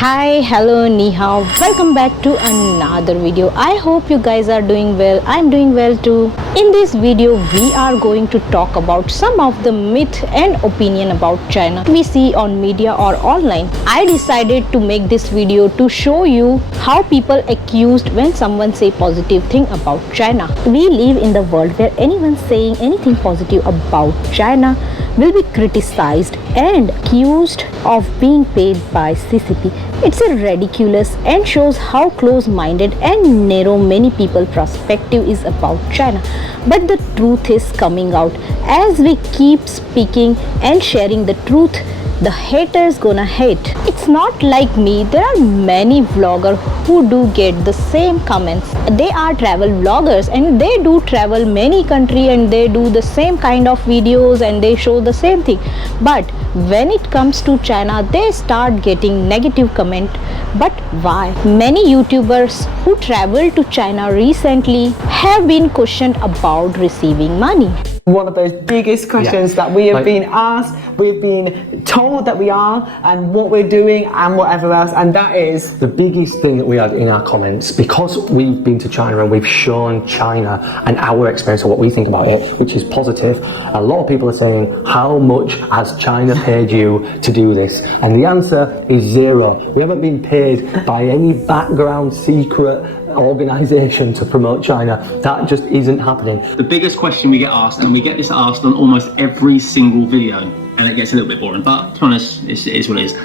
Hi, hello, ni hao. Welcome back to another video. I hope you guys are doing well. I'm doing well too. In this video, we are going to talk about some of the myth and opinion about China we see on media or online. I decided to make this video to show you how people accused when someone say positive thing about China. We live in the world where anyone saying anything positive about China will be criticized and accused of being paid by CCP. It's a ridiculous and shows how close-minded and narrow many people's perspective is about China. But the truth is coming out as we keep speaking and sharing the truth. The haters gonna hate. It's not like me. There are many vloggers who do get the same comments. They are travel vloggers and they do travel many countries and they do the same kind of videos and they show the same thing. But when it comes to China, they start getting negative comment. But why? Many YouTubers who traveled to China recently have been questioned about receiving money. One of those biggest questions that we have been asked, we've been told that we are, and what we're doing and whatever else, and that is the biggest thing that we had in our comments, because we've been to China and we've shown China and our experience of what we think about it, which is positive. A lot of people are saying, how much has China paid you to do this? And the answer is zero. We haven't been paid by any background secret organisation to promote China. That just isn't happening. The biggest question we get asked, and we get this asked on almost every single video, and it gets a little bit boring, but to be honest, it is what it is.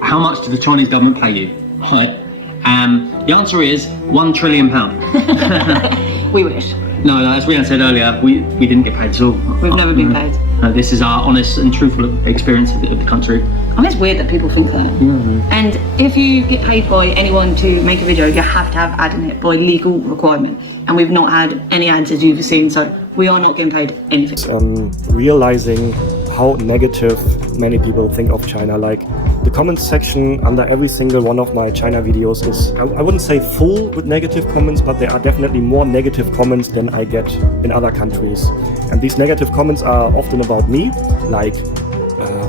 How much did the Chinese government pay you? Right. The answer is £1 trillion. We wish. No, as Rian said earlier, we didn't get paid at all. We've never been paid. This is our honest and truthful experience of the country. And it's weird that people think that. And if you get paid by anyone to make a video, you have to have ad in it by legal requirement. And we've not had any ads as you've seen, so we are not getting paid anything. Realizing how negative many people think of China. Like the comment section under every single one of my China videos is, I wouldn't say full with negative comments, but there are definitely more negative comments than I get in other countries. And these negative comments are often about me, like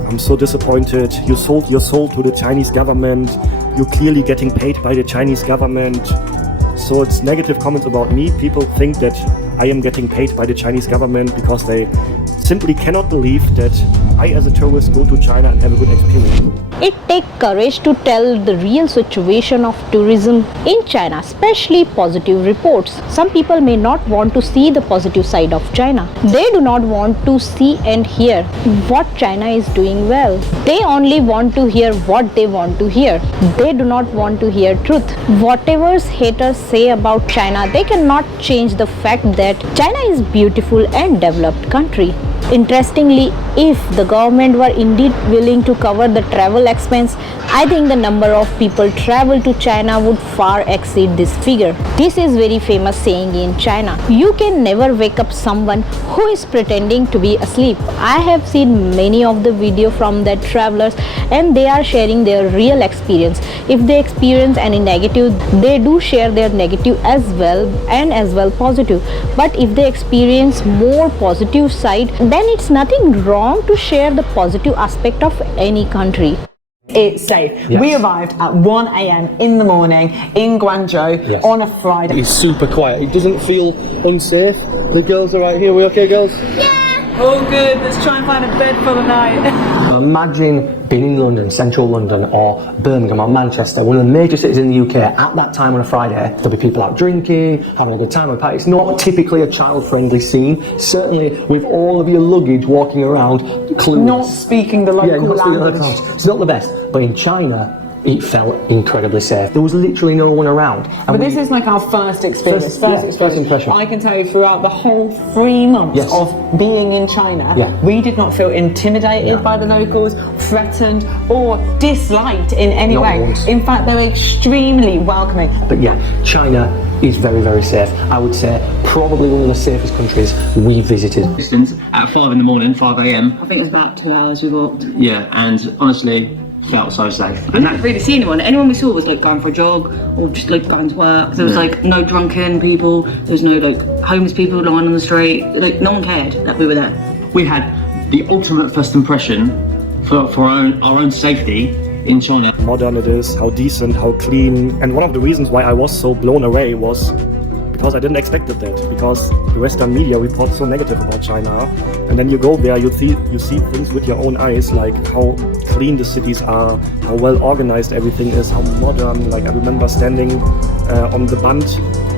I'm so disappointed, you sold your soul to the Chinese government, you're clearly getting paid by the Chinese government. So it's negative comments about me. People think that I am getting paid by the Chinese government because they simply cannot believe that I as a tourist go to China and have a good experience. It takes courage to tell the real situation of tourism in China, especially positive reports. Some people may not want to see the positive side of China. They do not want to see and hear what China is doing well. They only want to hear what they want to hear. They do not want to hear truth. Whatever haters say about China, they cannot change the fact that China is beautiful and developed country. Interestingly, if the government were indeed willing to cover the travel expense, I think the number of people travel to China would far exceed this figure. This is very famous saying in China. You can never wake up someone who is pretending to be asleep. I have seen many of the video from that travelers and they are sharing their real experience. If they experience any negative, they do share their negative as well and as well positive. But if they experience more positive side, then it's nothing wrong to share the positive aspect of any country. it's safe. Yes. We arrived at 1 a.m. in the morning in Guangzhou on a Friday. It's super quiet. It doesn't feel unsafe. The girls are right here. We okay, girls? Oh good, let's try and find a bed for the night. Imagine being in London, central London, or Birmingham or Manchester, one of the major cities in the UK, at that time on a Friday. There'll be people out drinking, having a good time. It's not typically a child-friendly scene. Certainly with all of your luggage walking around, clueless. Not speaking the local language. It's not the best. But in China, it felt incredibly safe. There was literally no one around. But this is like our first experience. First impression. I can tell you throughout the whole 3 months of being in China, we did not feel intimidated by the locals, threatened or disliked in any way. Once. In fact, they were extremely welcoming. But yeah, China is very, very safe. I would say probably one of the safest countries we visited. Distance at 5 in the morning, 5 a.m. I think it was about 2 hours we walked. Yeah, and honestly, felt so safe. We didn't really see anyone. Anyone we saw was like going for a jog or just like going to work. There was like no drunken people. There was no like homeless people lying on the street. Like no one cared that we were there. We had the ultimate first impression for our own safety in China. Modern it is, how decent, how clean. And one of the reasons why I was so blown away was because I didn't expect that, because the Western media reports so negative about China, and then you go there, you see things with your own eyes, like how clean the cities are, how well organized everything is, how modern. Like I remember standing on the Bund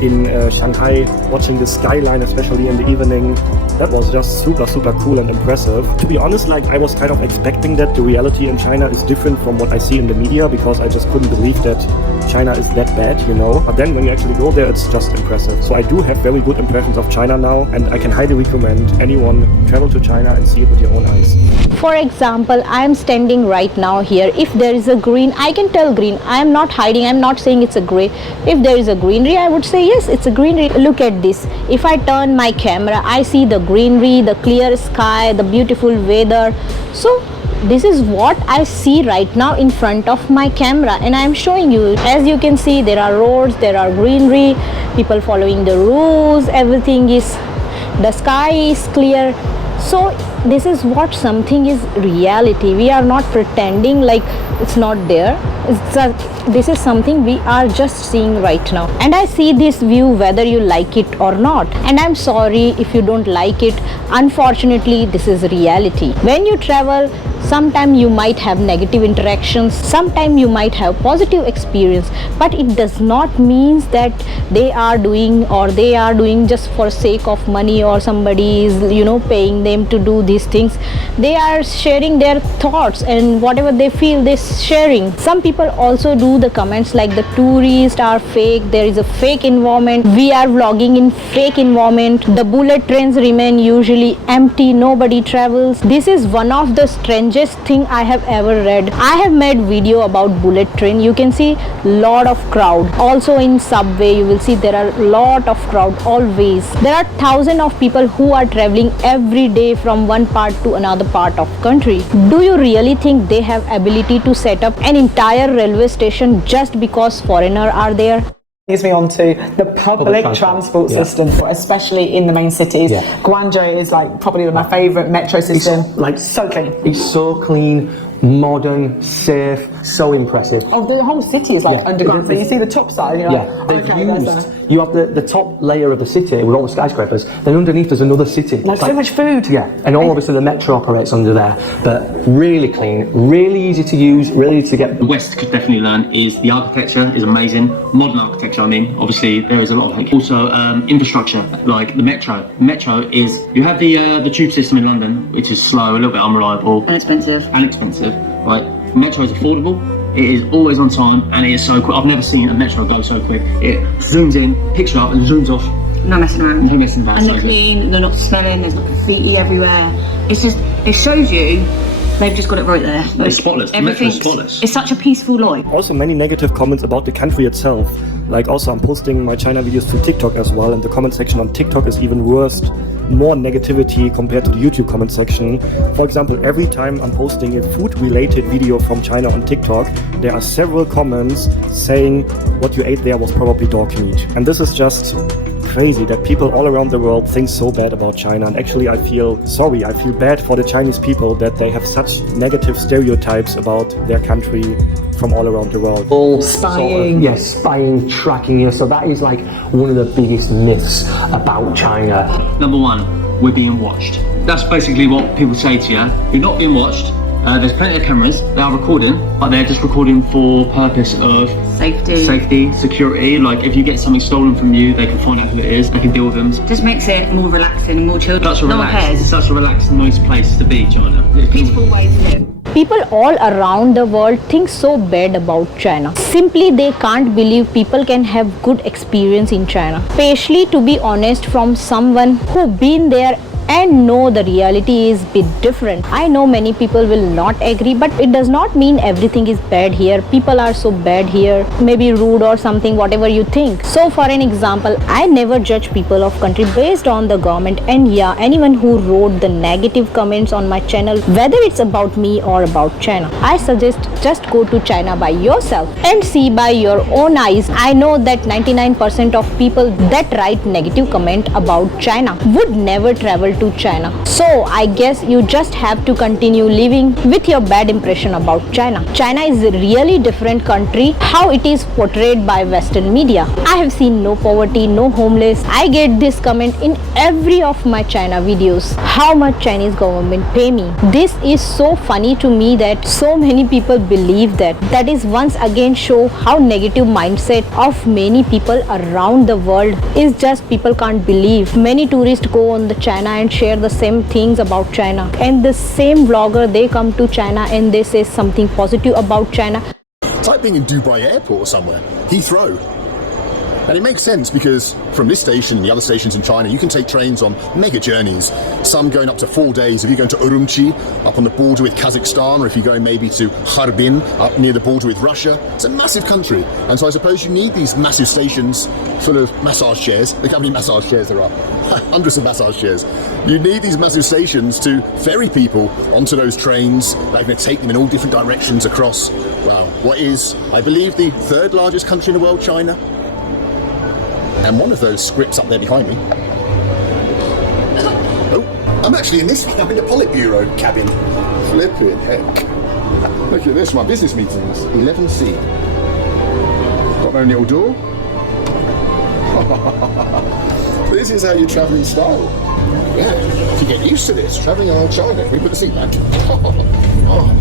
in Shanghai, watching the skyline, especially in the evening. That was just super cool and impressive. To be honest, like I was kind of expecting that the reality in China is different from what I see in the media, because I just couldn't believe that China is that bad, you know. But then when you actually go there, it's just impressive. So I do have very good impressions of China now, and I can highly recommend anyone travel to China and see it with your own eyes. For example, I am standing right now here. If there is a green, I can tell green. I am not hiding. I am not saying it's a gray. If there is a greenery, I would say yes, it's a greenery. Look at this. If I turn my camera, I see the greenery, the clear sky, the beautiful weather. So this is what I see right now in front of my camera, and I am showing you. As you can see, there are roads, there are greenery, people following the rules, everything is, the sky is clear. So this is what something is reality. We are not pretending like it's not there. This is something we are just seeing right now, and I see this view whether you like it or not, and I'm sorry if you don't like it. Unfortunately, this is reality. When you travel, sometimes you might have negative interactions, sometimes you might have positive experience, but it does not mean that they are doing just for sake of money, or somebody is, you know, paying them to do these things. They are sharing their thoughts, and whatever they feel, they're sharing. Some people also do the comments like the tourists are fake, there is a fake environment, we are vlogging in fake environment, the bullet trains remain usually empty, nobody travels. This is one of the strangest thing I have ever read. I have made video about bullet train. You can see lot of crowd. Also in subway, you will see there are lot of crowd always. There are thousands of people who are traveling every day from one part to another part of country. Do you really think they have ability to set up an entire railway station just because foreigners are there? Leads me on to the public transport system, especially in the main cities. Guangzhou is like probably my favourite metro system. It's like so clean. It's so clean, modern, safe, so impressive. Oh, the whole city is like underground. So you see the top side, you're like, you have the top layer of the city with all the skyscrapers, then underneath there's another city. Like so much food. Yeah, and obviously the metro operates under there, but really clean, really easy to use, really easy to get. The West could definitely learn is the architecture is amazing. Modern architecture, I mean. Obviously, there is a lot of like, also infrastructure, like the metro. Metro is, you have the tube system in London, which is slow, a little bit unreliable. And expensive. Right? Metro is affordable, it is always on time, and it is so quick. I've never seen a metro go so quick. It zooms in, picks you up, and zooms off. No messing around. No messing about. And they're clean, they're not smelling, there's not graffiti everywhere. It's just, it shows you they've just got it right there. Like, it's spotless. Metro's spotless. It's such a peaceful life. Also many negative comments about the country itself. Like also I'm posting my China videos to TikTok as well, and the comment section on TikTok is even worse. More negativity compared to the YouTube comment section. For example, every time I'm posting a food-related video from China on TikTok, there are several comments saying what you ate there was probably dog meat. And this is just crazy that people all around the world think so bad about China. And actually I feel bad for the Chinese people that they have such negative stereotypes about their country from all around the world. All spying. Sort of, spying, tracking you. So that is like one of the biggest myths about China. Number one, we're being watched. That's basically what people say to you. You're not being watched. There's plenty of cameras, they are recording, but they're just recording for purpose of safety, security. Like if you get something stolen from you, they can find out who it is, they can deal with them. Just makes it more relaxing and more chilled. It's such a relaxed, nice place to be, China. It's a peaceful way to live. People all around the world think so bad about China. Simply they can't believe people can have good experience in China. Especially to be honest, from someone who been there and know the reality is a bit different. I know many people will not agree, but it does not mean everything is bad here. People are so bad here, maybe rude or something, whatever you think. So for an example, I never judge people of country based on the government, and anyone who wrote the negative comments on my channel, whether it's about me or about China, I suggest just go to China by yourself and see by your own eyes. I know that 99% of people that write negative comment about China would never travel to China. So I guess you just have to continue living with your bad impression about China. China is a really different country how it is portrayed by Western media. I have seen no poverty, no homeless. I get this comment in every of my China videos. How much Chinese government pay me? This is so funny to me that so many people believe that. That is once again show how negative mindset of many people around the world is just people can't believe. Many tourists go on the China and share the same things about China, and the same vlogger, they come to China and they say something positive about China. It's like being in Dubai airport or somewhere, Heathrow. And it makes sense because from this station and the other stations in China, you can take trains on mega journeys, some going up to 4 days. If you're going to Urumqi, up on the border with Kazakhstan, or if you're going maybe to Harbin, up near the border with Russia, it's a massive country. And so I suppose you need these massive stations full of massage chairs. Look how many massage chairs there are. Hundreds of massage chairs. You need these massive stations to ferry people onto those trains that are going to take them in all different directions across, wow, what is, I believe, the third largest country in the world, China. And one of those scripts up there behind me. Oh, I'm actually in this one. I'm in the Politburo cabin. Flipping heck. Look at this, my business meetings. 11C. Got my own little door. This is how you travel in style. Yeah, to get used to this, travelling around China. Can we put the seat back? Oh,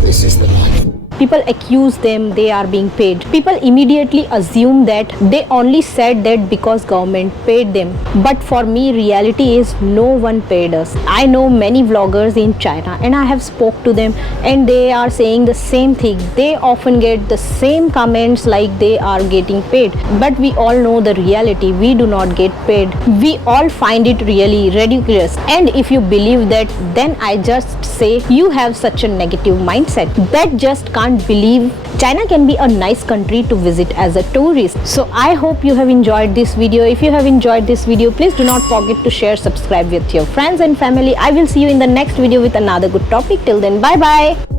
this is the life. People accuse them they are being paid. People immediately assume that they only said that because government paid them. But for me, reality is no one paid us. I know many vloggers in China and I have spoke to them and they are saying the same thing. They often get the same comments like they are getting paid. But we all know the reality. We do not get paid. We all find it really ridiculous. And if you believe that, then I just say you have such a negative mindset. That just can't believe China can be a nice country to visit as a tourist. So I hope you have enjoyed this video. If you have enjoyed this video, please do not forget to share, subscribe with your friends and family. I will see you in the next video with another good topic. Till then, bye bye.